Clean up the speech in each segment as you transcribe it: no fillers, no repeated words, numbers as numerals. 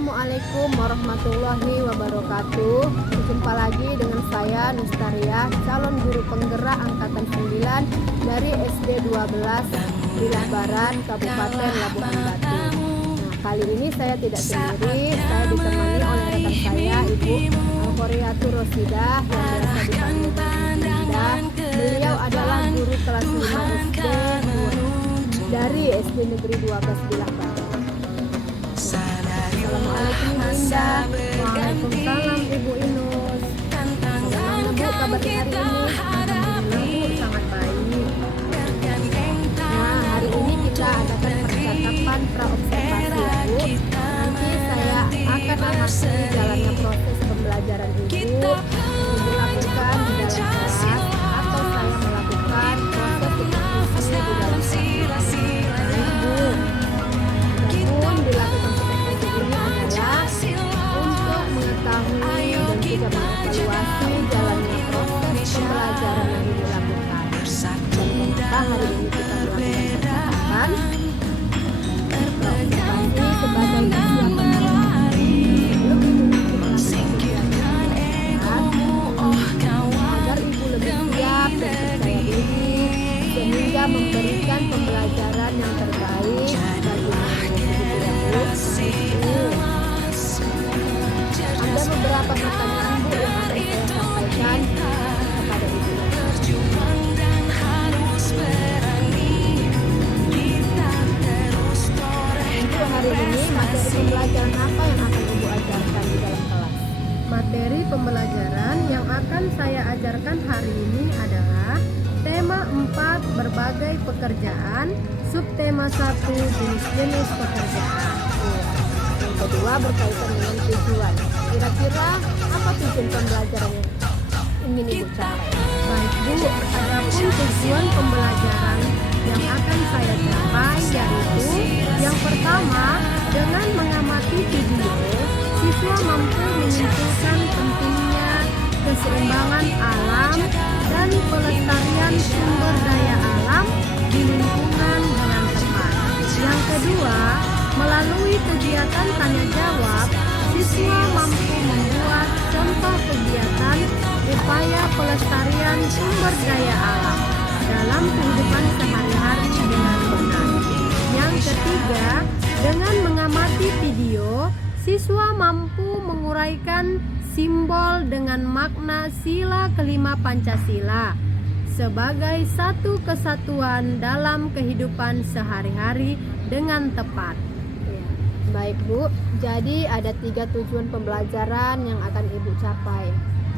Assalamualaikum warahmatullahi wabarakatuh. Jumpa lagi dengan saya Nustaria, calon guru penggerak angkatan 9 dari SD 12 Wilayah Baran, Kabupaten Labuhan Batu. Nah, kali ini saya tidak sendiri, saya ditemani oleh rekan saya, Ibu Alkhoriatur Rosidah, yang biasa dipanggil Bunda. Beliau adalah guru kelas 5 SD dari SD Negeri 12 Wilayah Baran. Assalamualaikum Bunda. Waalaikumsalam Ibu Inus. Bagaimana Bu kabar hari ini? Alhamdulillah Bu, sangat baik. Nah, hari ini kita adakan percakapan praobservasi ya Bu. Nanti saya akan amati jalannya proses pembelajaran Ibu dilakukan di dalam kelas atau saya melakukan proses diskusi di dalam kelas. Ibu, adapun dilakukan seperti ini adalah untuk mengetahui dan juga mengevaluasi jalannya proses pembelajaran yang dilakukan. Dan ternyata hari ini kita melakukan percakapan praobservasi sebagai persiapan agar Ibu lebih siap dan percaya diri sehingga memberikan pembelajaran yang terbaik bagi ada beberapa pertanyaan Bu yang akan saya sampaikan kepada Ibu. Untuk hari ini materi pembelajaran apa yang akan Ibu ajarkan di dalam kelas? Materi pembelajaran yang akan saya ajarkan hari ini adalah tema 4 berbagai pekerjaan, subtema 1 jenis-jenis pekerjaan. Yang kedua berkaitan dengan tujuan. Kira-kira apa tujuan pembelajaran yang ingin Ibu capai? Baik Bu, adapun tujuan pembelajaran yang akan saya capai yaitu yang pertama, dengan mengamati video, siswa mampu menyimpulkan pentingnya keseimbangan alam dan pelestarian sumber daya alam di lingkungan dengan tepat. Yang kedua, melalui kegiatan tanya jawab, siswa mampu membuat contoh kegiatan upaya pelestarian sumber daya alam dalam kehidupan sehari-hari dengan benar. Yang ketiga, dengan mengamati video, siswa mampu menguraikan simbol dengan makna sila kelima Pancasila sebagai satu kesatuan dalam kehidupan sehari-hari dengan tepat. Ya, baik Bu, jadi ada 3 tujuan pembelajaran yang akan Ibu capai.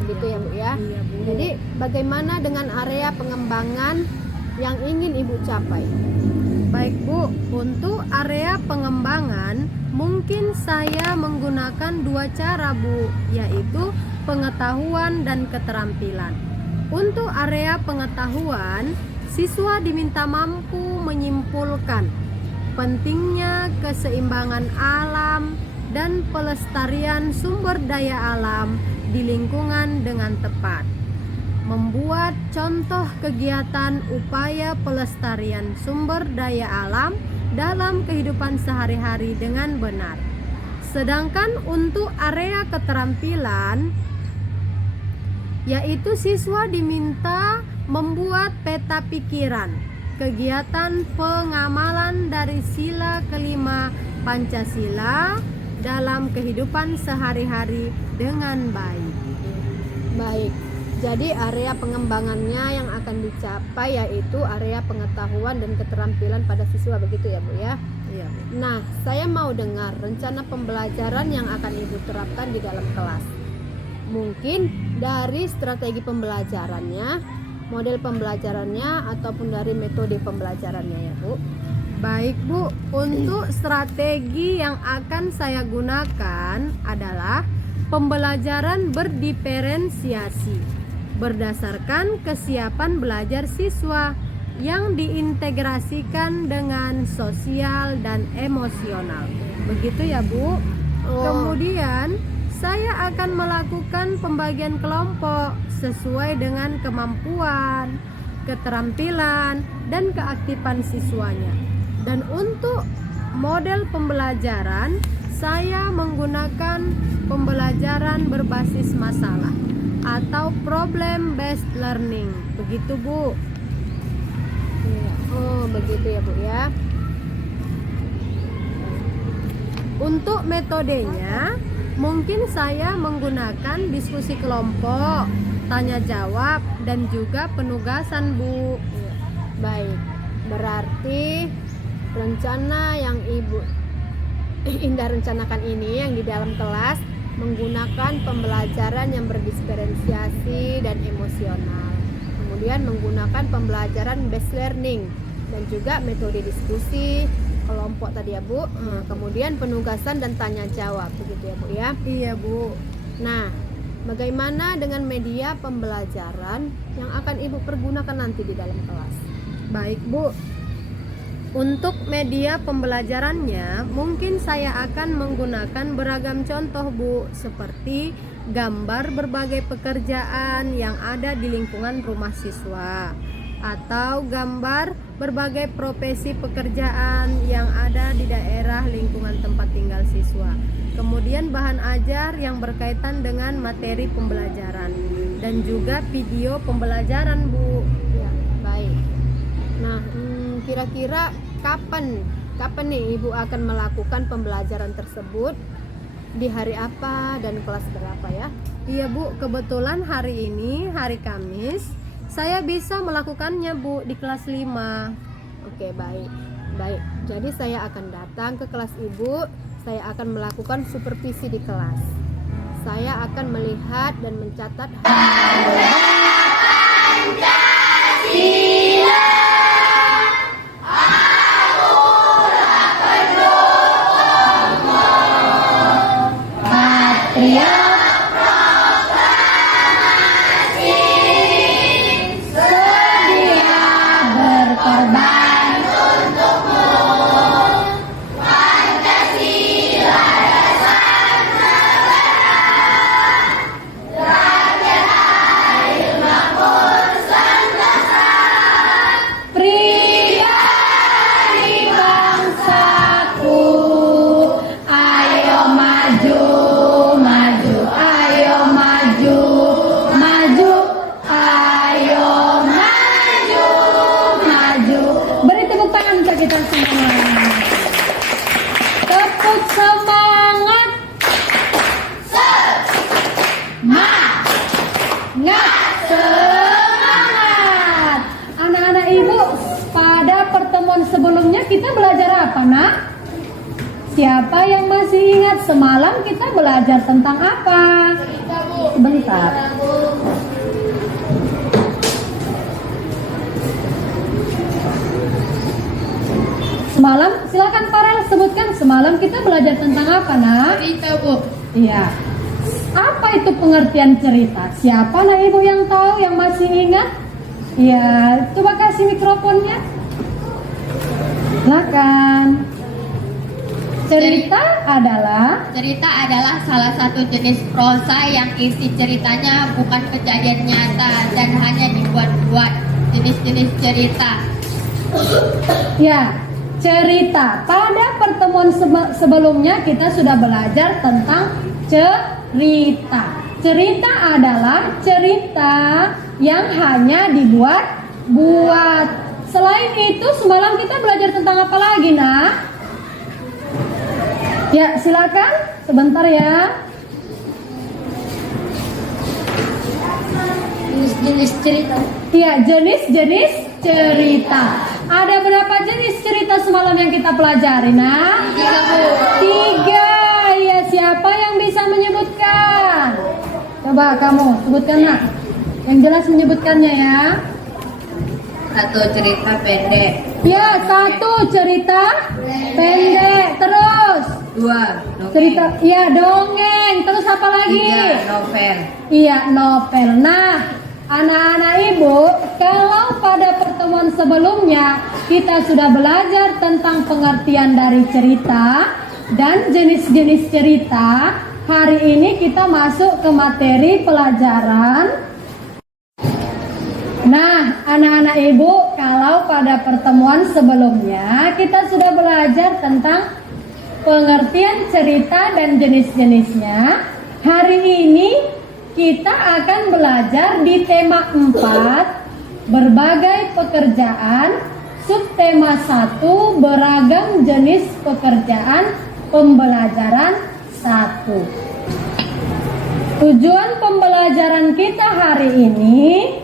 Begitu ya Bu ya? Iya Bu. Jadi bagaimana dengan area pengembangan yang ingin Ibu capai? Baik Bu, untuk area pengembangan mungkin saya menggunakan 2 cara Bu, yaitu pengetahuan dan keterampilan. Untuk area pengetahuan, siswa diminta mampu menyimpulkan pentingnya keseimbangan alam dan pelestarian sumber daya alam di lingkungan dengan tepat. Membuat contoh kegiatan upaya pelestarian sumber daya alam dalam kehidupan sehari-hari dengan benar. Sedangkan untuk area keterampilan, yaitu siswa diminta membuat peta pikiran, kegiatan pengamalan dari sila kelima Pancasila dalam kehidupan sehari-hari dengan baik. Baik, jadi area pengembangannya yang akan dicapai yaitu area pengetahuan dan keterampilan pada siswa, begitu ya Bu ya? Iya Bu. Nah, saya mau dengar rencana pembelajaran yang akan Ibu terapkan di dalam kelas. Mungkin dari strategi pembelajarannya, model pembelajarannya, ataupun dari metode pembelajarannya ya Bu. Baik Bu, untuk strategi yang akan saya gunakan adalah pembelajaran berdiferensiasi berdasarkan kesiapan belajar siswa yang diintegrasikan dengan sosial dan emosional. Begitu ya Bu. Kemudian saya akan melakukan pembagian kelompok sesuai dengan kemampuan, keterampilan, dan keaktifan siswanya. Dan untuk model pembelajaran, saya menggunakan pembelajaran berbasis masalah atau problem based learning. Begitu, Bu. Oh, begitu ya, Bu ya. Untuk metodenya, mungkin saya menggunakan diskusi kelompok, tanya jawab, dan juga penugasan, Bu. Baik, berarti rencana yang Ibu Indah rencanakan ini yang di dalam kelas menggunakan pembelajaran yang berdiferensiasi dan emosional. Kemudian menggunakan pembelajaran based learning dan juga metode diskusi kelompok tadi ya, Bu. Kemudian penugasan dan tanya jawab, begitu ya, Bu ya. Iya, Bu. Nah, bagaimana dengan media pembelajaran yang akan Ibu pergunakan nanti di dalam kelas? Baik, Bu. Untuk media pembelajarannya, mungkin saya akan menggunakan beragam contoh, Bu, seperti gambar berbagai pekerjaan yang ada di lingkungan rumah siswa, atau gambar berbagai profesi pekerjaan yang ada di daerah lingkungan tempat tinggal siswa. Kemudian bahan ajar yang berkaitan dengan materi pembelajaran dan juga video pembelajaran, Bu. Ya, baik. Nah, kira-kira kapan nih Ibu akan melakukan pembelajaran tersebut? Di hari apa dan kelas berapa ya? Iya, Bu, kebetulan hari ini hari Kamis saya bisa melakukannya, Bu, di kelas 5. Oke, baik. Baik. Jadi saya akan datang ke kelas Ibu, saya akan melakukan supervisi di kelas. Saya akan melihat dan mencatat sebelumnya kita belajar apa, Nak? Siapa yang masih ingat semalam kita belajar tentang apa? Sebentar. Semalam, silakan Farel sebutkan semalam kita belajar tentang apa, Nak? Cerita, Bu. Iya. Apa itu pengertian cerita? Siapa lah Ibu yang tahu, yang masih ingat? Iya, coba kasih mikrofonnya. Silakan. Cerita adalah salah satu jenis prosa yang isi ceritanya bukan kejadian nyata dan hanya dibuat-buat. Jenis-jenis cerita. Ya, cerita. Pada pertemuan sebelumnya kita sudah belajar tentang cerita. Cerita adalah cerita yang hanya dibuat-buat. Selain itu, semalam kita belajar tentang apa lagi, Nak? Ya, silakan. Sebentar ya. Jenis-jenis cerita. Iya, jenis-jenis cerita. Ada berapa jenis cerita semalam yang kita pelajari, Nak? 3. Ya, siapa yang bisa menyebutkan? Coba kamu sebutkan, Nak. Yang jelas menyebutkannya ya. 1 cerita pendek. Ya, 1 cerita pendek. Terus 2 cerita, ya dongeng. Terus apa lagi? 3 novel. Iya, novel. Nah, anak-anak Ibu, kalau pada pertemuan sebelumnya kita sudah belajar tentang pengertian dari cerita dan jenis-jenis cerita, hari ini kita masuk ke materi pelajaran. Nah, anak-anak Ibu, kalau pada pertemuan sebelumnya kita sudah belajar tentang pengertian cerita dan jenis-jenisnya. Hari ini kita akan belajar di tema 4, berbagai pekerjaan, subtema 1, beragam jenis pekerjaan, pembelajaran 1. Tujuan pembelajaran kita hari ini,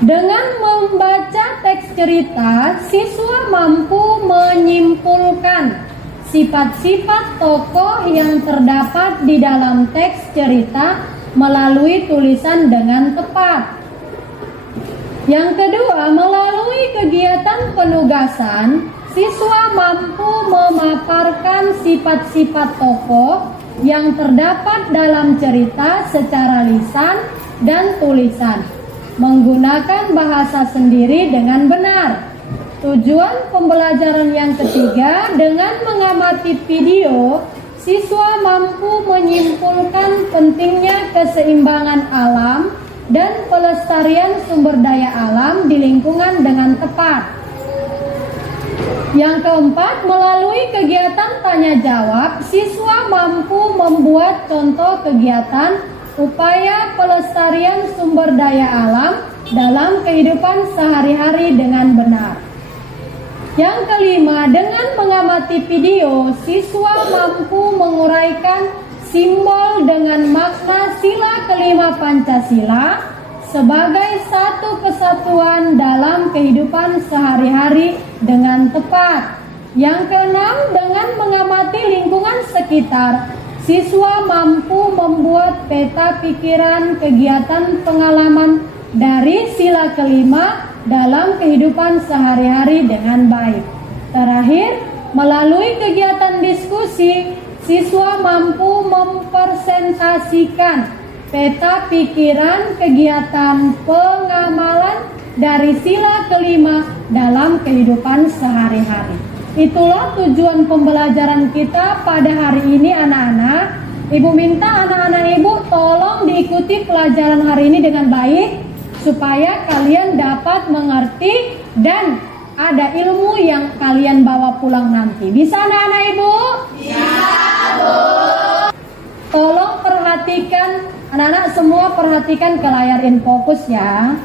dengan membaca teks cerita, siswa mampu menyimpulkan sifat-sifat tokoh yang terdapat di dalam teks cerita melalui tulisan dengan tepat. Yang kedua, melalui kegiatan penugasan, siswa mampu memaparkan sifat-sifat tokoh yang terdapat dalam cerita secara lisan dan tulisan, menggunakan bahasa sendiri dengan benar. Tujuan pembelajaran yang ketiga, dengan mengamati video, siswa mampu menyimpulkan pentingnya keseimbangan alam dan pelestarian sumber daya alam di lingkungan dengan tepat. Yang keempat, melalui kegiatan tanya jawab, siswa mampu membuat contoh kegiatan upaya pelestarian sumber daya alam dalam kehidupan sehari-hari dengan benar. Yang kelima, dengan mengamati video, siswa mampu menguraikan simbol dengan makna sila kelima Pancasila sebagai satu kesatuan dalam kehidupan sehari-hari dengan tepat. Yang keenam, dengan mengamati lingkungan sekitar, siswa mampu membuat peta pikiran kegiatan pengalaman dari sila kelima dalam kehidupan sehari-hari dengan baik. Terakhir, melalui kegiatan diskusi, siswa mampu mempresentasikan peta pikiran kegiatan pengamalan dari sila kelima dalam kehidupan sehari-hari. Itulah tujuan pembelajaran kita pada hari ini, anak-anak. Ibu minta anak-anak ibu tolong diikuti pelajaran hari ini dengan baik, supaya kalian dapat mengerti dan ada ilmu yang kalian bawa pulang nanti. Bisa anak-anak ibu? Bisa, Bu. Tolong perhatikan, anak-anak semua perhatikan ke layar infocus ya.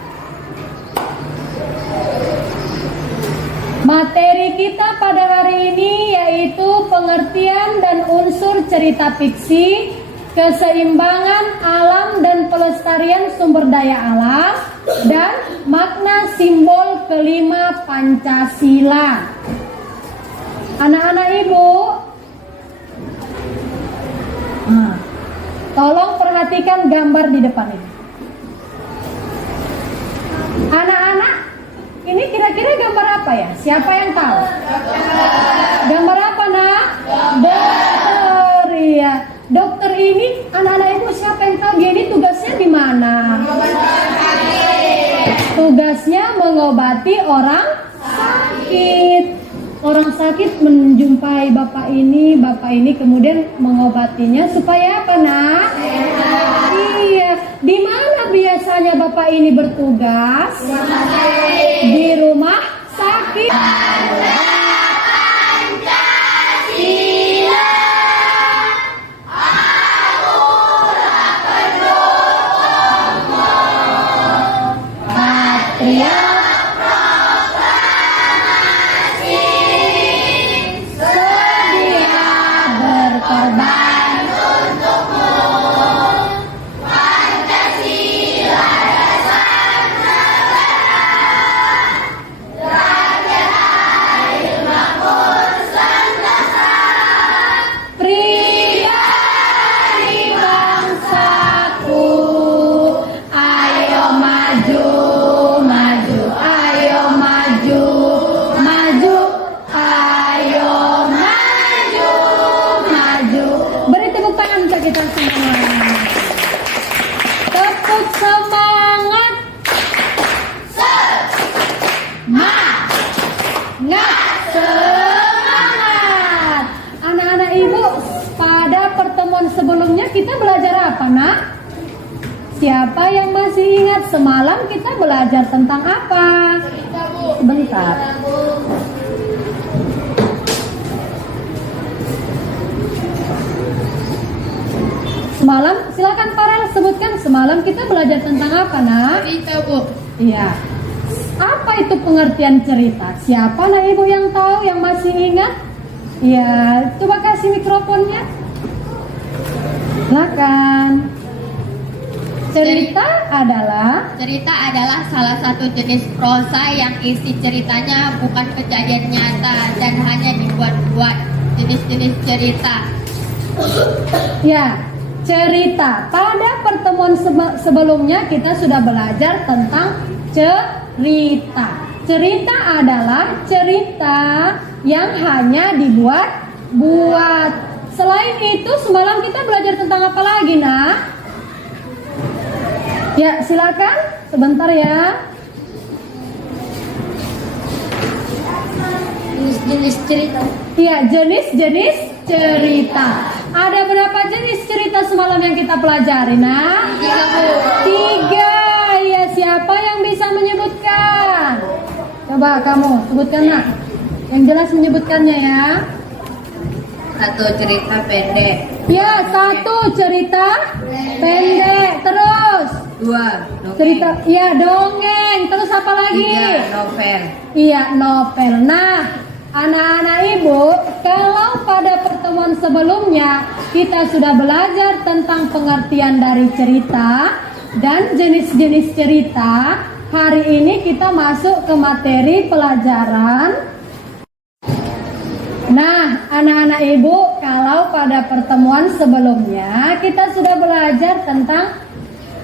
Materi kita pada hari ini yaitu pengertian dan unsur cerita fiksi, keseimbangan alam dan pelestarian sumber daya alam, dan makna simbol kelima Pancasila. Anak-anak ibu, tolong perhatikan gambar di depan ini. Anak-anak, ini kira-kira gambar apa ya? Siapa yang tahu? Gambar apa, nak? Dokter, ya. Dokter ini, anak-anak ibu siapa yang tahu dia ini tugasnya di mana? Tugasnya mengobati orang sakit. Orang sakit menjumpai bapak ini kemudian mengobatinya supaya apa, nak? Iya. Di mana biasanya bapak ini bertugas? Di rumah sakit. Sebelumnya kita belajar apa, nak? Siapa yang masih ingat semalam kita belajar tentang apa? Sebentar. Semalam, silakan Farel sebutkan semalam kita belajar tentang apa, Nak? Cerita, Bu. Iya. Apa itu pengertian cerita? Siapa lah ibu yang tahu, yang masih ingat? Iya, coba kasih mikrofonnya. Silakan. Cerita adalah salah satu jenis prosa yang isi ceritanya bukan kejadian nyata dan hanya dibuat-buat. Jenis-jenis cerita. ya, cerita. Pada pertemuan sebelumnya kita sudah belajar tentang cerita. Cerita adalah cerita yang hanya dibuat-buat. Selain itu, semalam kita belajar tentang apa lagi, Nak? Ya, silakan. Sebentar ya. Jenis-jenis cerita. Iya, jenis-jenis cerita. Ada berapa jenis cerita semalam yang kita pelajari, Nak? 3. Ya, siapa yang bisa menyebutkan? Coba kamu sebutkan, Nak. Yang jelas menyebutkannya ya. 1 cerita pendek. Ya, 1 cerita pendek. Terus 2 cerita, ya dongeng. Terus apa lagi? 3 novel. Iya, novel. Nah, anak-anak ibu, kalau pada pertemuan sebelumnya kita sudah belajar tentang pengertian dari cerita dan jenis-jenis cerita, hari ini kita masuk ke materi pelajaran. Nah, anak-anak ibu, kalau pada pertemuan sebelumnya kita sudah belajar tentang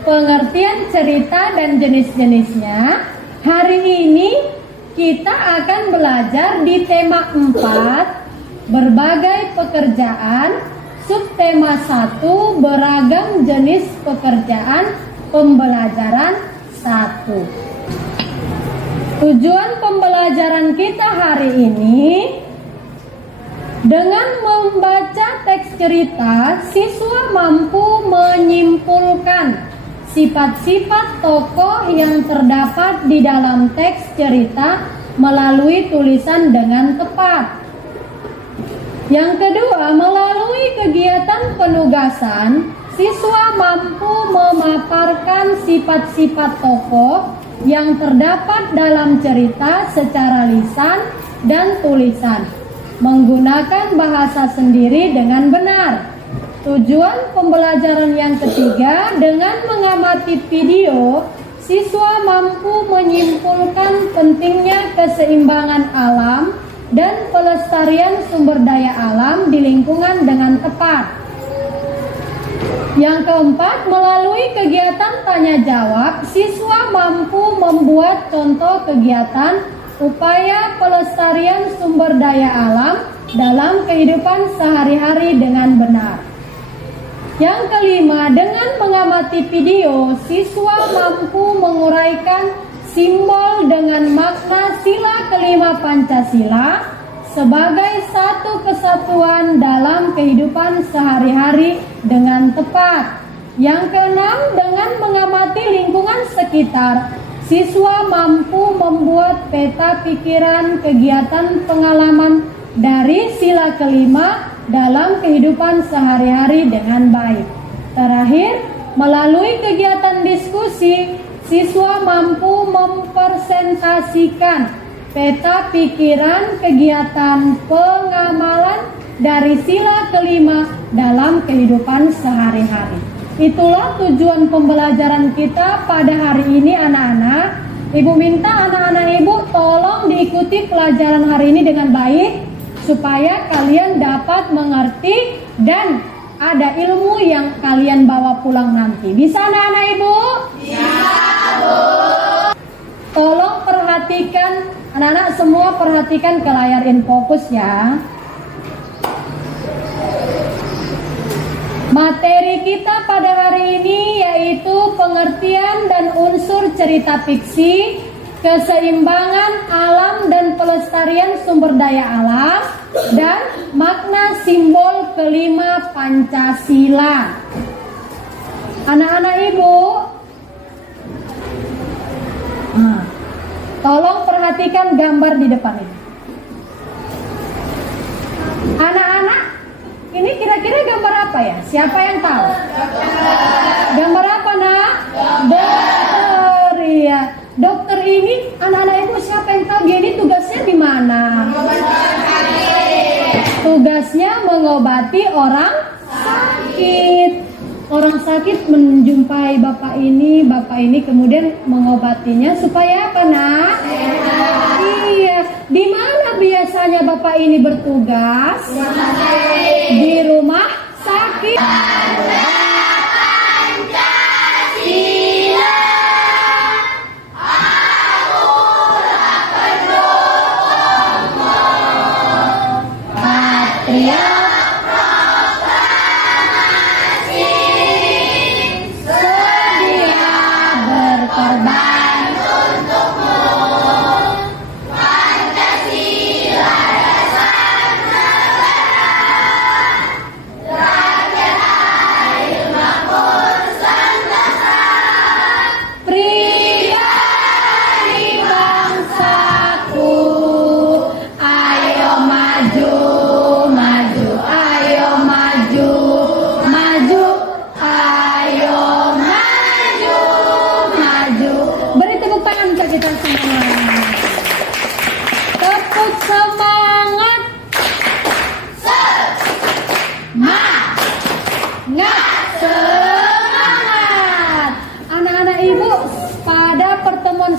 pengertian cerita dan jenis-jenisnya, hari ini kita akan belajar di tema 4, berbagai pekerjaan, subtema 1, beragam jenis pekerjaan, pembelajaran 1. Tujuan pembelajaran kita hari ini, dengan membaca teks cerita, siswa mampu menyimpulkan sifat-sifat tokoh yang terdapat di dalam teks cerita melalui tulisan dengan tepat. Yang kedua, melalui kegiatan penugasan, siswa mampu memaparkan sifat-sifat tokoh yang terdapat dalam cerita secara lisan dan tulisan, menggunakan bahasa sendiri dengan benar. Tujuan pembelajaran yang ketiga, dengan mengamati video, siswa mampu menyimpulkan pentingnya keseimbangan alam dan pelestarian sumber daya alam di lingkungan dengan tepat. Yang keempat, melalui kegiatan tanya jawab, siswa mampu membuat contoh kegiatan upaya pelestarian sumber daya alam dalam kehidupan sehari-hari dengan benar. Yang kelima, dengan mengamati video, siswa mampu menguraikan simbol dengan makna sila kelima Pancasila sebagai satu kesatuan dalam kehidupan sehari-hari dengan tepat. Yang keenam, dengan mengamati lingkungan sekitar, siswa mampu membuat peta pikiran kegiatan pengalaman dari sila kelima dalam kehidupan sehari-hari dengan baik. Terakhir, melalui kegiatan diskusi, siswa mampu mempresentasikan peta pikiran kegiatan pengamalan dari sila kelima dalam kehidupan sehari-hari. Itulah tujuan pembelajaran kita pada hari ini, anak-anak. Ibu minta anak-anak ibu tolong diikuti pelajaran hari ini dengan baik, supaya kalian dapat mengerti dan ada ilmu yang kalian bawa pulang nanti. Bisa anak-anak ibu? Bisa, Bu. Tolong perhatikan, anak-anak semua perhatikan ke layar InFocus ya. Materi kita pada hari ini yaitu pengertian dan unsur cerita fiksi, keseimbangan alam dan pelestarian sumber daya alam, dan makna simbol kelima Pancasila. Anak-anak ibu, tolong perhatikan gambar di depan ini. Anak-anak, Ini kira-kira gambar apa ya? Siapa yang tahu? Gambar apa, Nak? Dokter, iya. Dokter ini, anak-anak ibu siapa yang tahu dia ini tugasnya di mana? Tugasnya mengobati orang sakit. Orang sakit menjumpai bapak ini kemudian mengobatinya supaya apa, Nak? Iya. Di mana biasanya bapak ini bertugas? Di rumah sakit.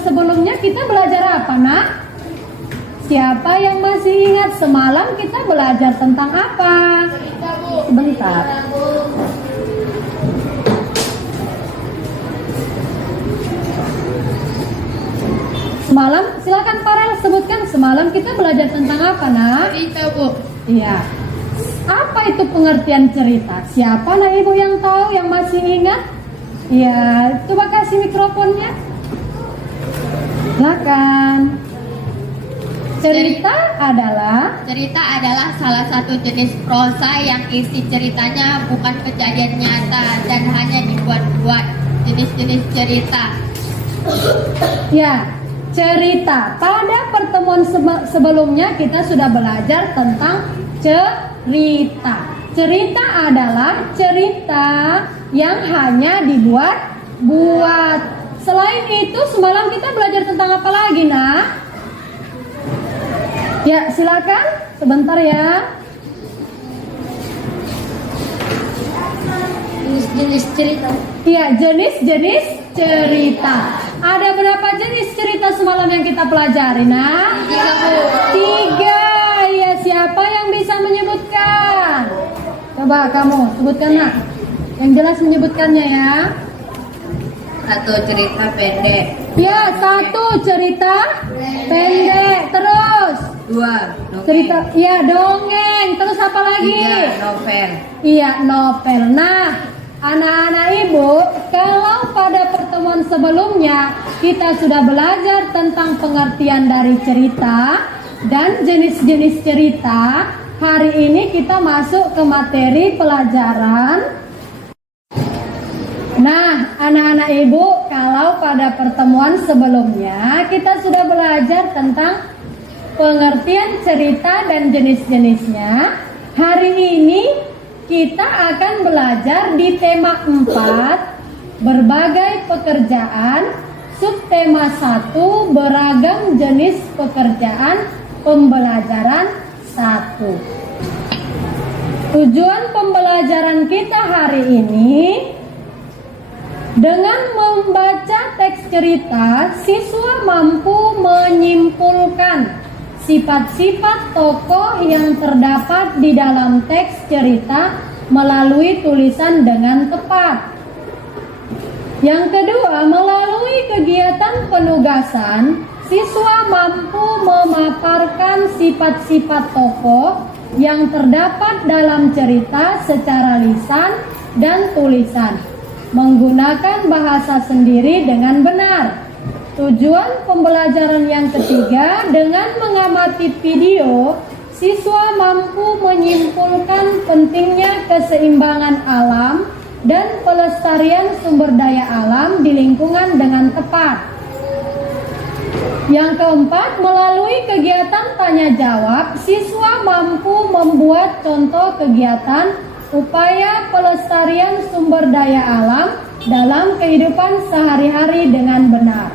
Sebelumnya kita belajar apa, Nak? Siapa yang masih ingat semalam kita belajar tentang apa? Sebentar. Semalam, silakan Farel sebutkan semalam kita belajar tentang apa, Nak? Cerita, Bu. Iya. Apa itu pengertian cerita? Siapa lah ibu yang tahu, yang masih ingat? Iya, coba kasih mikrofonnya. Silakan. Cerita adalah salah satu jenis prosa yang isi ceritanya bukan kejadian nyata dan hanya dibuat-buat. Jenis-jenis cerita. Ya, cerita. Pada pertemuan sebelumnya kita sudah belajar tentang cerita. Cerita adalah cerita yang hanya dibuat-buat. Selain itu, semalam kita belajar tentang apa lagi, Nak? Ya, silakan. Sebentar ya. Jenis-jenis cerita. Iya, jenis-jenis cerita. Ada berapa jenis cerita semalam yang kita pelajari, Nak? 3. Ya, siapa yang bisa menyebutkan? Coba kamu sebutkan, Nak. Yang jelas menyebutkannya ya. 1 cerita pendek. Ya, 1 cerita pendek. Terus 2 cerita, ya dongeng. Terus apa lagi? 3 novel. Iya, novel. Nah, anak-anak ibu, kalau pada pertemuan sebelumnya kita sudah belajar tentang pengertian dari cerita dan jenis-jenis cerita, hari ini kita masuk ke materi pelajaran. Nah, anak-anak ibu, kalau pada pertemuan sebelumnya kita sudah belajar tentang pengertian cerita dan jenis-jenisnya, hari ini kita akan belajar di tema 4, berbagai pekerjaan, subtema 1, beragam jenis pekerjaan, pembelajaran 1. Tujuan pembelajaran kita hari ini, dengan membaca teks cerita, siswa mampu menyimpulkan sifat-sifat tokoh yang terdapat di dalam teks cerita melalui tulisan dengan tepat. Yang kedua, melalui kegiatan penugasan, siswa mampu memaparkan sifat-sifat tokoh yang terdapat dalam cerita secara lisan dan tulisan, menggunakan bahasa sendiri dengan benar. Tujuan pembelajaran yang ketiga, dengan mengamati video, siswa mampu menyimpulkan pentingnya keseimbangan alam dan pelestarian sumber daya alam di lingkungan dengan tepat. Yang keempat, melalui kegiatan tanya jawab, siswa mampu membuat contoh kegiatan upaya pelestarian sumber daya alam dalam kehidupan sehari-hari dengan benar.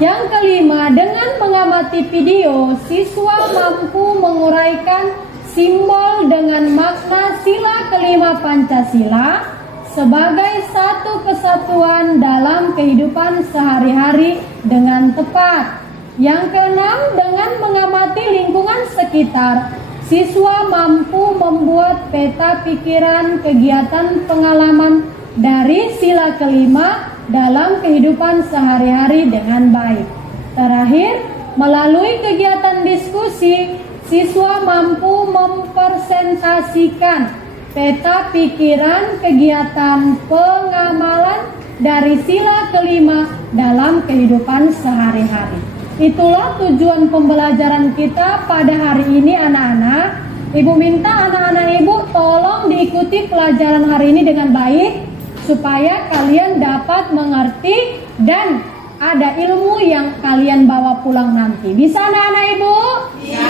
Yang kelima, dengan mengamati video, siswa mampu menguraikan simbol dengan makna sila kelima Pancasila sebagai satu kesatuan dalam kehidupan sehari-hari dengan tepat. Yang keenam, dengan mengamati lingkungan sekitar, siswa mampu membuat peta pikiran kegiatan pengalaman dari sila kelima dalam kehidupan sehari-hari dengan baik. Terakhir, melalui kegiatan diskusi, siswa mampu mempresentasikan peta pikiran kegiatan pengamalan dari sila kelima dalam kehidupan sehari-hari. Itulah tujuan pembelajaran kita pada hari ini anak-anak. Ibu minta anak-anak ibu tolong diikuti pelajaran hari ini dengan baik, supaya kalian dapat mengerti dan ada ilmu yang kalian bawa pulang nanti. Bisa anak-anak ibu? Bisa,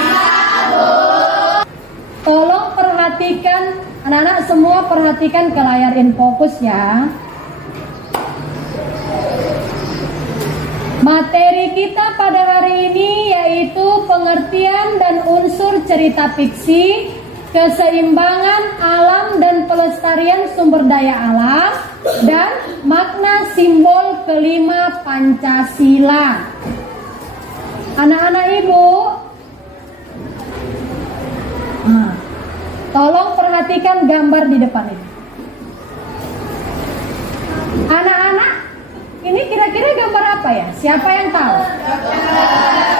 Bu. Tolong perhatikan, anak-anak semua perhatikan ke layar infocus ya. Materi kita pada hari ini yaitu pengertian dan unsur cerita fiksi, keseimbangan alam dan pelestarian sumber daya alam, dan makna simbol kelima Pancasila. Anak-anak ibu, tolong perhatikan gambar di depan ini. Anak-anak, ini kira-kira gambar apa ya? Siapa yang tahu?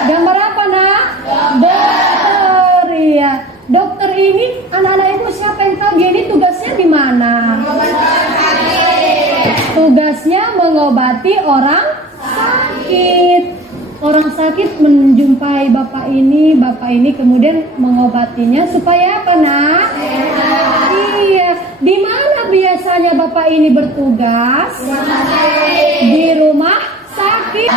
Gambar apa, nak? Dokter, iya. Dokter ini, anak-anak ibu siapa yang tahu dia ini tugasnya di mana? Tugasnya mengobati orang sakit. Orang sakit menjumpai bapak ini kemudian mengobatinya supaya apa, nak? Iya. Di mana biasanya bapak ini bertugas? Di rumah sakit.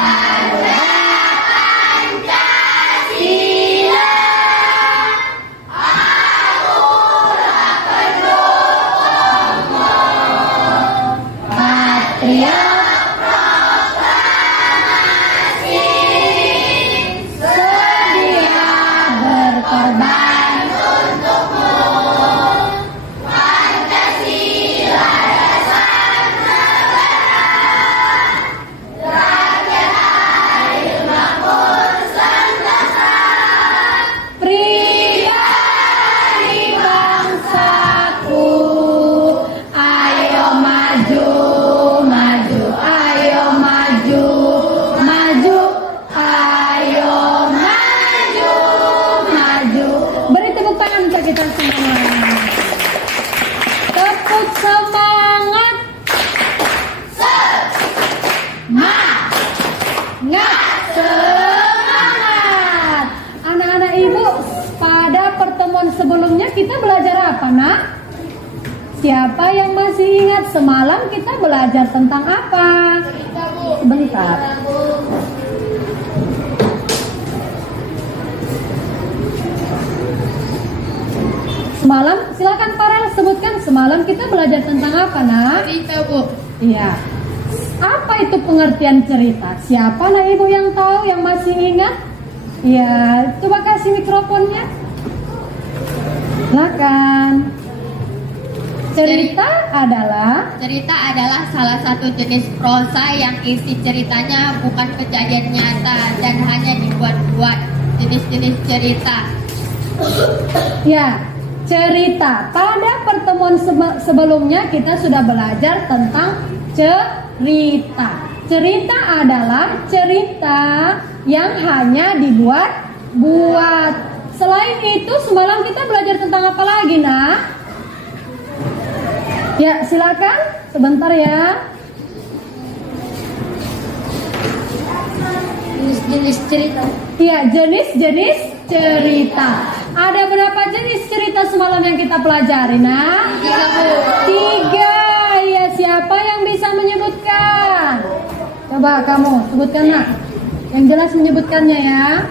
Sebelumnya kita belajar apa, nak? Siapa yang masih ingat semalam kita belajar tentang apa? Sebentar. Semalam, silakan Farel sebutkan semalam kita belajar tentang apa, nak? Cerita, Bu. Iya. Apa itu pengertian cerita? Siapa nak ibu yang tahu, yang masih ingat? Iya, coba kasih mikrofonnya. Silakan. Cerita adalah salah satu jenis prosa yang isi ceritanya bukan kejadian nyata dan hanya dibuat-buat. Jenis-jenis cerita. Ya, cerita. Pada pertemuan sebelumnya kita sudah belajar tentang cerita. Cerita adalah cerita yang hanya dibuat-buat. Selain itu, semalam kita belajar tentang apa lagi, nak? Ya, silakan. Sebentar ya. Jenis-jenis cerita. Iya, jenis-jenis cerita. Ada berapa jenis cerita semalam yang kita pelajari, nak? 3. Ya, siapa yang bisa menyebutkan? Coba kamu sebutkan, nak. Yang jelas menyebutkannya ya.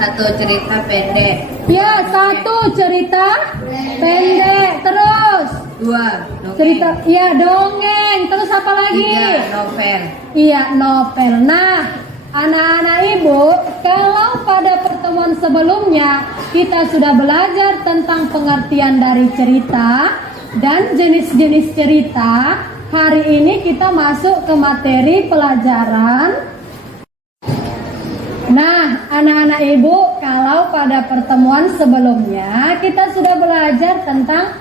Satu cerita pendek. Ya, satu cerita pendek. Terus Dua dongeng. cerita, ya dongeng. Terus apa lagi? Tiga novel. Iya, novel. Nah, anak-anak ibu, kalau pada pertemuan sebelumnya kita sudah belajar tentang pengertian dari cerita dan jenis-jenis cerita, hari ini kita masuk ke materi pelajaran. Nah, anak-anak ibu, kalau pada pertemuan sebelumnya kita sudah belajar tentang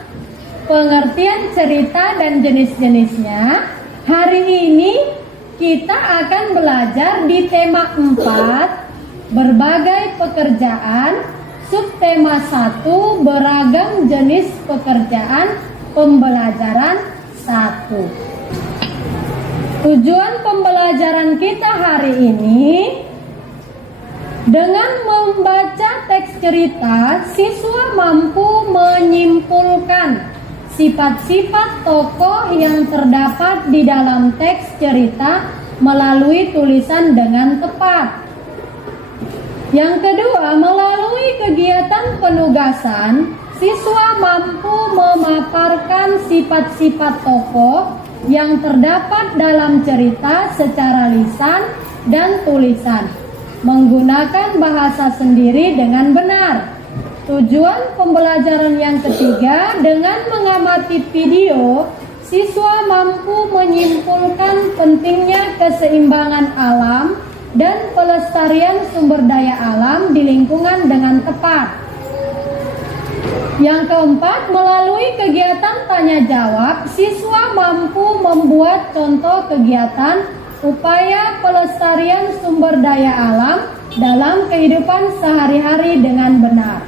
pengertian cerita dan jenis-jenisnya, hari ini kita akan belajar di tema 4, berbagai pekerjaan, subtema 1, beragam jenis pekerjaan, pembelajaran 1. Tujuan pembelajaran kita hari ini, dengan membaca teks cerita, siswa mampu menyimpulkan sifat-sifat tokoh yang terdapat di dalam teks cerita melalui tulisan dengan tepat. Yang kedua, melalui kegiatan penugasan, siswa mampu memaparkan sifat-sifat tokoh yang terdapat dalam cerita secara lisan dan tulisan, menggunakan bahasa sendiri dengan benar. Tujuan pembelajaran yang ketiga, dengan mengamati video, siswa mampu menyimpulkan pentingnya keseimbangan alam dan pelestarian sumber daya alam di lingkungan dengan tepat. Yang keempat, melalui kegiatan tanya jawab, siswa mampu membuat contoh kegiatan upaya pelestarian sumber daya alam dalam kehidupan sehari-hari dengan benar.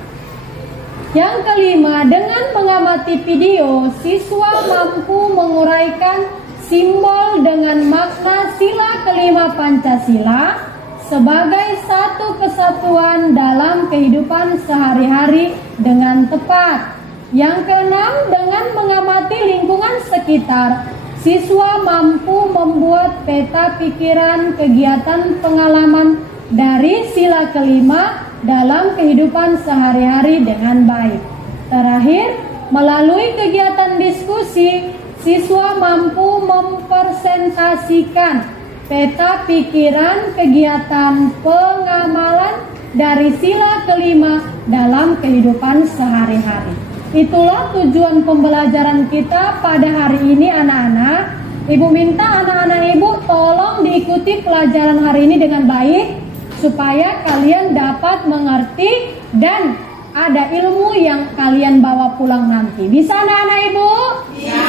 Yang kelima, dengan mengamati video, siswa mampu menguraikan simbol dengan makna sila kelima Pancasila sebagai satu kesatuan dalam kehidupan sehari-hari dengan tepat. Yang keenam, dengan mengamati lingkungan sekitar, siswa mampu membuat peta pikiran kegiatan pengalaman dari sila kelima dalam kehidupan sehari-hari dengan baik. Terakhir, melalui kegiatan diskusi, siswa mampu mempresentasikan peta pikiran kegiatan pengamalan dari sila kelima dalam kehidupan sehari-hari. Itulah tujuan pembelajaran kita pada hari ini anak-anak. Ibu minta anak-anak ibu tolong diikuti pelajaran hari ini dengan baik, supaya kalian dapat mengerti dan ada ilmu yang kalian bawa pulang nanti. Bisa anak-anak ibu? Bisa,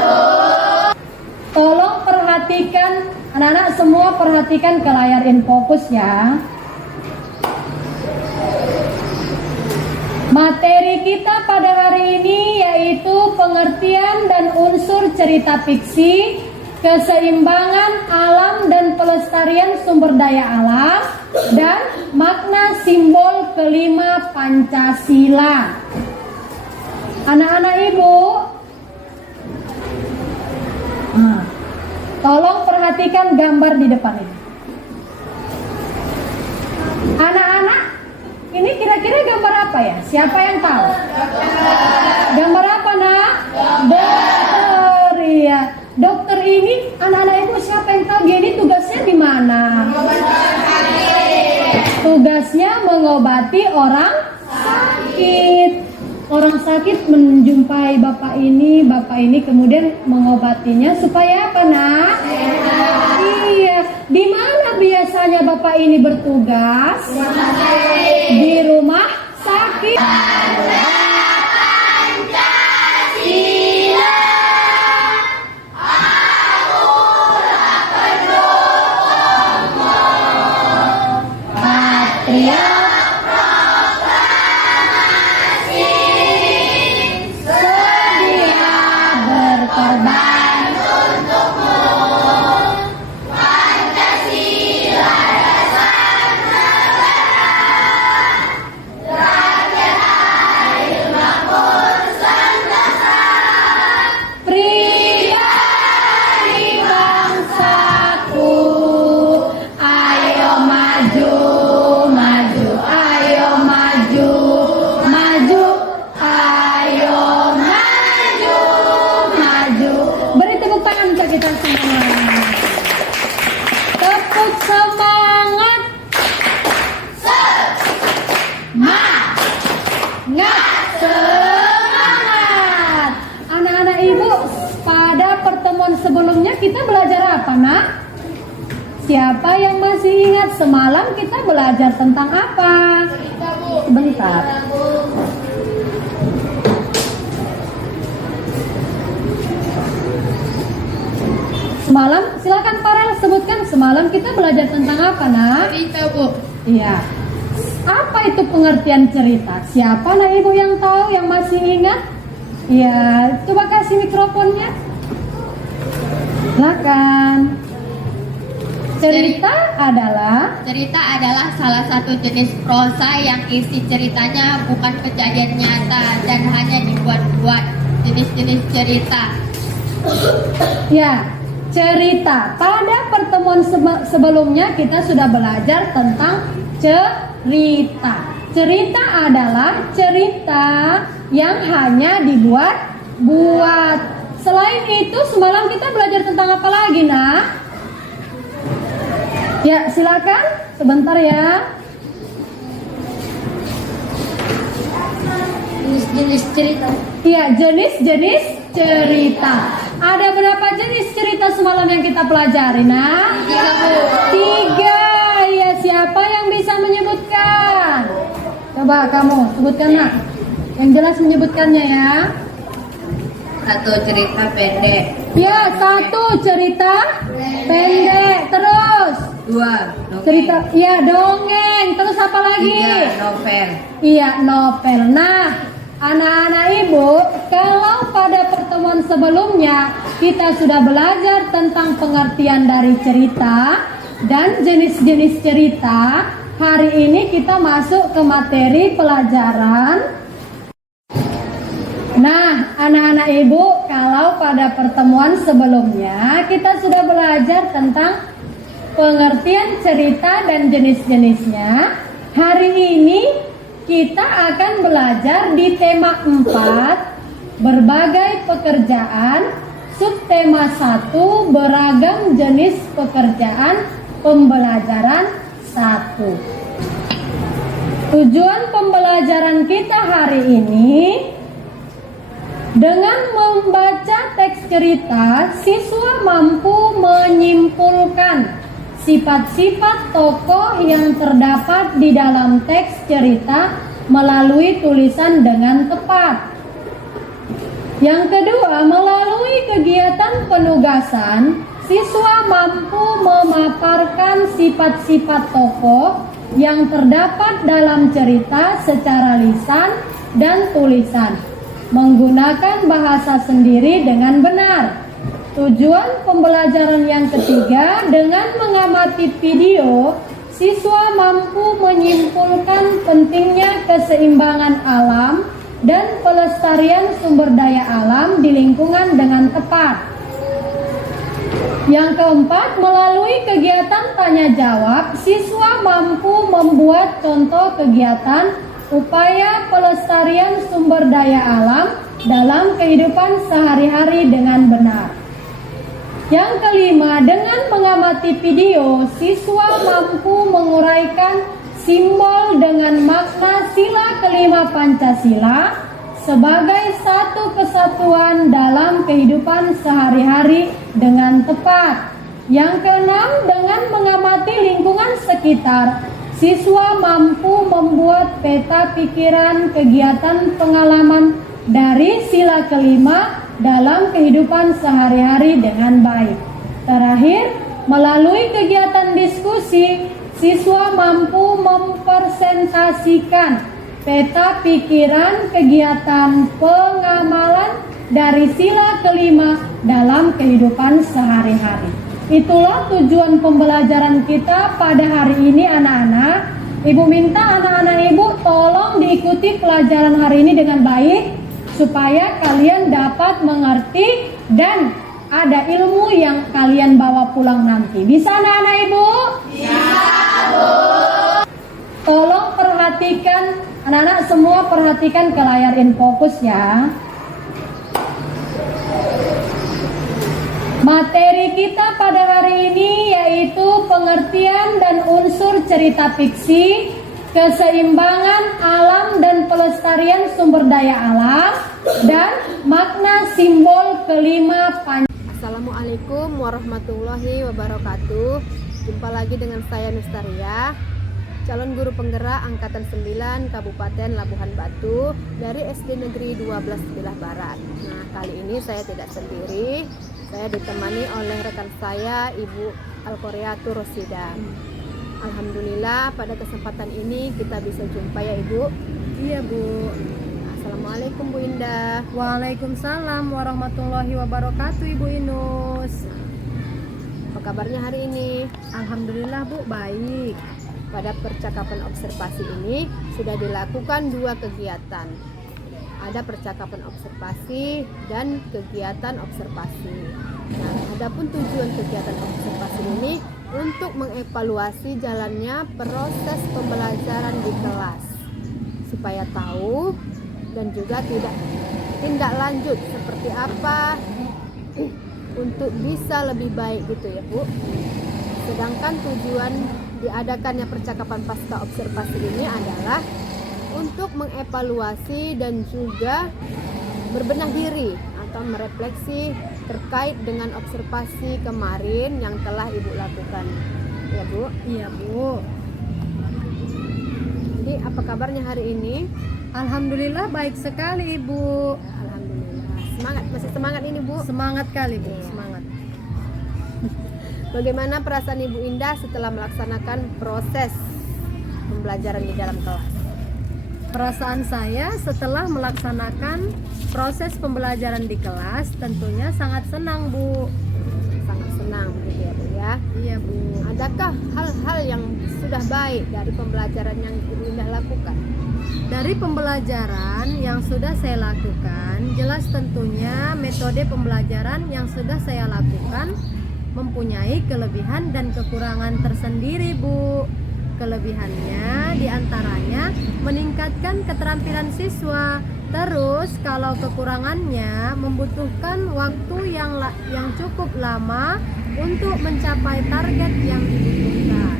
Bu. Tolong perhatikan, anak-anak semua perhatikan ke layar infocus ya. Materi kita pada hari ini yaitu pengertian dan unsur cerita fiksi, keseimbangan alam dan pelestarian sumber daya alam, dan makna simbol kelima Pancasila. Anak-anak ibu, tolong perhatikan gambar di depan ini. Anak-anak, ini kira-kira gambar apa ya? Siapa yang tahu? Gambar apa, Nak? Dokter, ya. Dokter ini, anak-anak ibu siapa yang tahu dia ini tugasnya di mana? Tugasnya mengobati orang sakit. Orang sakit menjumpai bapak ini kemudian mengobatinya supaya apa, Nak? Iya. Di mana biasanya bapak ini bertugas? Di rumah sakit. Siapa yang masih ingat semalam kita belajar tentang apa? Sebentar. Semalam, silakan Farel sebutkan semalam kita belajar tentang apa, Nak? Cerita, Bu. Iya. Apa itu pengertian cerita? Siapa nah ibu yang tahu, yang masih ingat? Iya, coba kasih mikrofonnya. Silakan. Cerita adalah salah satu jenis prosa yang isi ceritanya bukan kejadian nyata dan hanya dibuat-buat. Jenis-jenis cerita. ya, cerita. Pada pertemuan sebelumnya kita sudah belajar tentang cerita. Cerita adalah cerita yang hanya dibuat-buat. Selain itu, semalam kita belajar tentang apa lagi, Nak? Ya, silakan. Sebentar ya. Jenis-jenis cerita. Iya, jenis-jenis cerita. Ada berapa jenis cerita semalam yang kita pelajari, Nak? 3. Ya, siapa yang bisa menyebutkan? Coba kamu sebutkan, Nak. Yang jelas menyebutkannya ya. 1 cerita pendek. Ya, 1 cerita pendek. Terus 2 cerita, ya dongeng. Terus apa lagi? 3 novel. Iya, novel. Nah, anak-anak ibu, kalau pada pertemuan sebelumnya kita sudah belajar tentang pengertian dari cerita dan jenis-jenis cerita, hari ini kita masuk ke materi pelajaran. Nah, anak-anak ibu, kalau pada pertemuan sebelumnya kita sudah belajar tentang pengertian cerita dan jenis-jenisnya, hari ini kita akan belajar di tema 4, berbagai pekerjaan, subtema 1, beragam jenis pekerjaan, pembelajaran 1. Tujuan pembelajaran kita hari ini, dengan membaca teks cerita, siswa mampu menyimpulkan sifat-sifat tokoh yang terdapat di dalam teks cerita melalui tulisan dengan tepat. Yang kedua, melalui kegiatan penugasan, siswa mampu memaparkan sifat-sifat tokoh yang terdapat dalam cerita secara lisan dan tulisan, menggunakan bahasa sendiri dengan benar. Tujuan pembelajaran yang ketiga, dengan mengamati video, siswa mampu menyimpulkan pentingnya keseimbangan alam dan pelestarian sumber daya alam di lingkungan dengan tepat. Yang keempat, melalui kegiatan tanya jawab, siswa mampu membuat contoh kegiatan upaya pelestarian sumber daya alam dalam kehidupan sehari-hari dengan benar. Yang kelima, dengan mengamati video, siswa mampu menguraikan simbol dengan makna sila kelima Pancasila sebagai satu kesatuan dalam kehidupan sehari-hari dengan tepat. Yang keenam, dengan mengamati lingkungan sekitar, siswa mampu membuat peta pikiran kegiatan pengalaman dari sila kelima dalam kehidupan sehari-hari dengan baik. Terakhir, melalui kegiatan diskusi, siswa mampu mempresentasikan peta pikiran kegiatan pengamalan dari sila kelima dalam kehidupan sehari-hari. Itulah tujuan pembelajaran kita pada hari ini, anak-anak. Ibu minta anak-anak ibu tolong diikuti pelajaran hari ini dengan baik, supaya kalian dapat mengerti dan ada ilmu yang kalian bawa pulang nanti. Bisa anak-anak ibu? Bisa, Bu. Tolong perhatikan, anak-anak semua perhatikan ke layar infocus ya. Materi kita pada hari ini yaitu pengertian dan unsur cerita fiksi, keseimbangan alam dan pelestarian sumber daya alam, dan makna simbol kelima Pancasila. Assalamualaikum warahmatullahi wabarakatuh. Jumpa lagi dengan saya Nustaria, calon guru penggerak Angkatan 9 Kabupaten Labuhan Batu dari SD Negeri 12 Belah Barat. Nah, kali ini saya tidak sendiri, saya ditemani oleh rekan saya Ibu Alkoreatu Rosida. Alhamdulillah pada kesempatan ini kita bisa jumpa ya Ibu. Iya Bu. Assalamualaikum Bu Indah. Waalaikumsalam warahmatullahi wabarakatuh Ibu Inus. Apa kabarnya hari ini? Alhamdulillah Bu, baik. Pada percakapan observasi ini sudah dilakukan 2 kegiatan. Ada percakapan observasi dan kegiatan observasi. Nah, adapun tujuan kegiatan observasi ini untuk mengevaluasi jalannya proses pembelajaran di kelas supaya tahu dan juga tindak lanjut seperti apa untuk bisa lebih baik gitu ya Bu. Sedangkan tujuan diadakannya percakapan pasca observasi ini adalah untuk mengevaluasi dan juga berbenah diri atau merefleksi terkait dengan observasi kemarin yang telah Ibu lakukan ya Bu. Iya Bu. Jadi apa kabarnya hari ini? Alhamdulillah baik sekali Ibu. Alhamdulillah. Semangat, masih semangat ini Bu? Semangat kali Bu, Iya. semangat. Bagaimana perasaan Ibu Indah setelah melaksanakan proses pembelajaran di dalam kelas? Perasaan saya setelah melaksanakan proses pembelajaran di kelas tentunya sangat senang Bu. Sangat senang begitu ya Bu ya. Iya Bu. Adakah hal-hal yang sudah baik dari pembelajaran yang Ibu Indah lakukan? Dari pembelajaran yang sudah saya lakukan, jelas tentunya metode pembelajaran yang sudah saya lakukan mempunyai kelebihan dan kekurangan tersendiri Bu. Kelebihannya diantaranya meningkatkan keterampilan siswa. Terus kalau kekurangannya membutuhkan waktu yang cukup lama untuk mencapai target yang dibutuhkan.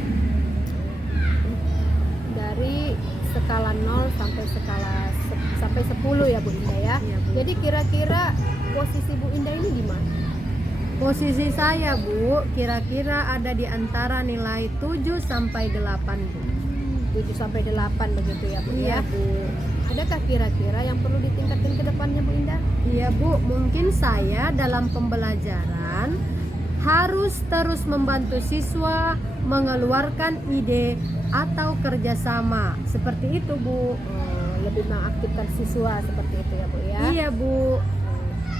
Dari skala 0 sampai 10 ya Bu Indah ya. Iya, Bu. Jadi kira-kira posisi Bu Indah ini di mana? Posisi saya Bu kira-kira ada di antara nilai 7 sampai 8 Bu. 7 sampai 8 begitu ya Bu Iya ya. Bu. Adakah kira-kira yang perlu ditingkatkan ke depannya Bu Indah? Iya Bu, mungkin saya dalam pembelajaran harus terus membantu siswa mengeluarkan ide atau kerjasama seperti itu Bu. Lebih mengaktifkan siswa seperti itu ya Bu ya. Iya Bu.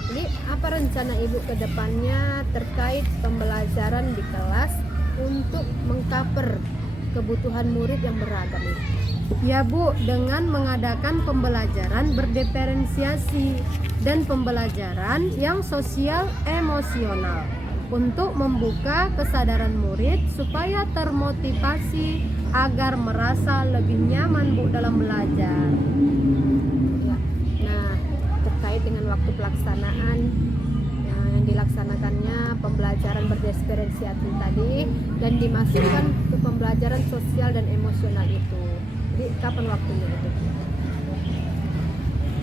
Jadi apa rencana Ibu ke depannya terkait pembelajaran di kelas untuk mengcover kebutuhan murid yang beragam ini? Ya Bu, dengan mengadakan pembelajaran berdiferensiasi dan pembelajaran yang sosial emosional untuk membuka kesadaran murid supaya termotivasi agar merasa lebih nyaman Bu dalam belajar. Ya. Nah, terkait dengan waktu pelaksanaan yang dilaksanakannya pembelajaran berdiferensiasi tadi dan dimasukkan ke pembelajaran sosial dan emosional itu. Jadi kapan waktunya itu?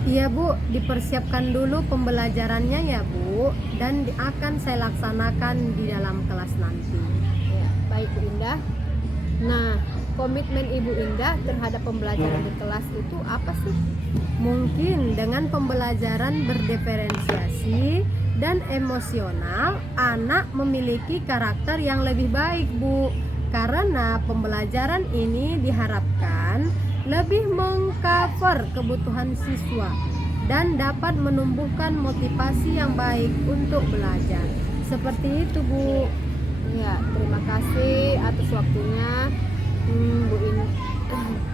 Iya Bu, dipersiapkan dulu pembelajarannya ya Bu, dan akan saya laksanakan di dalam kelas nanti. Ya, baik Bu Indah. Nah, komitmen Ibu Indah terhadap pembelajaran di kelas itu apa sih? Mungkin dengan pembelajaran berdiferensiasi dan emosional, anak memiliki karakter yang lebih baik Bu. Karena pembelajaran ini diharapkan lebih mengcover kebutuhan siswa dan dapat menumbuhkan motivasi yang baik untuk belajar. Seperti itu Bu. Ya, terima kasih atas waktunya Bu Indah.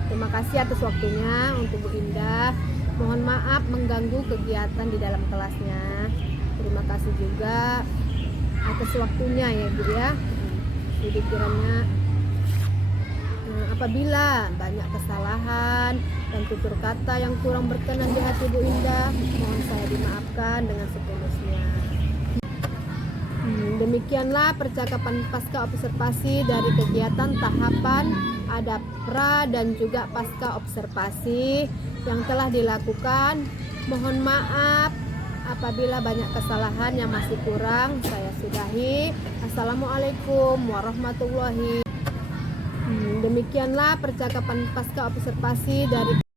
Terima kasih atas waktunya untuk Bu Indah. Mohon maaf mengganggu kegiatan di dalam kelasnya. Terima kasih juga atas waktunya ya Bu ya. Jadi kiranya apabila banyak kesalahan dan tutur kata yang kurang berkenan di hati Bu Indah, mohon saya dimaafkan dengan setulusnya. Demikianlah percakapan pasca observasi dari kegiatan tahapan ada pra dan juga pasca observasi yang telah dilakukan. Mohon maaf apabila banyak kesalahan yang masih kurang, saya sudahi. Assalamualaikum warahmatullahi. Demikianlah percakapan pasca observasi dari